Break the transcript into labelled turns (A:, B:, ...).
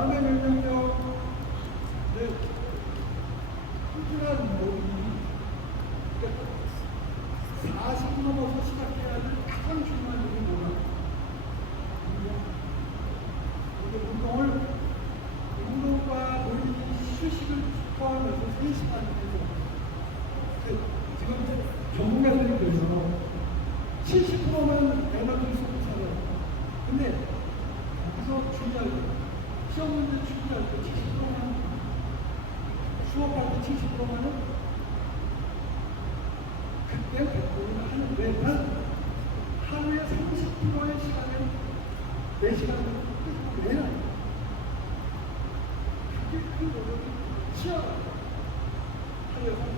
A: 마음의 면역력, 네, 꾸준한 모임이 40 넘어서 시작해야 할 가장 중요한 일이 뭐냐? 운동. 운동을, 운동과 우리 휴식을 포함해서 3시간 정도. 그, 지금 전문가들께서 70%만 에너지를 쏟고 살아요. 근데 여기서 주의할 때, 시험 문제 출제할 때 70%만 수업할 때 70%만은 그때 100%는 하는 왜만 하루에 30%의 시간을 4시간 정도 내놔 그게 그 노력이 치열하다 하여간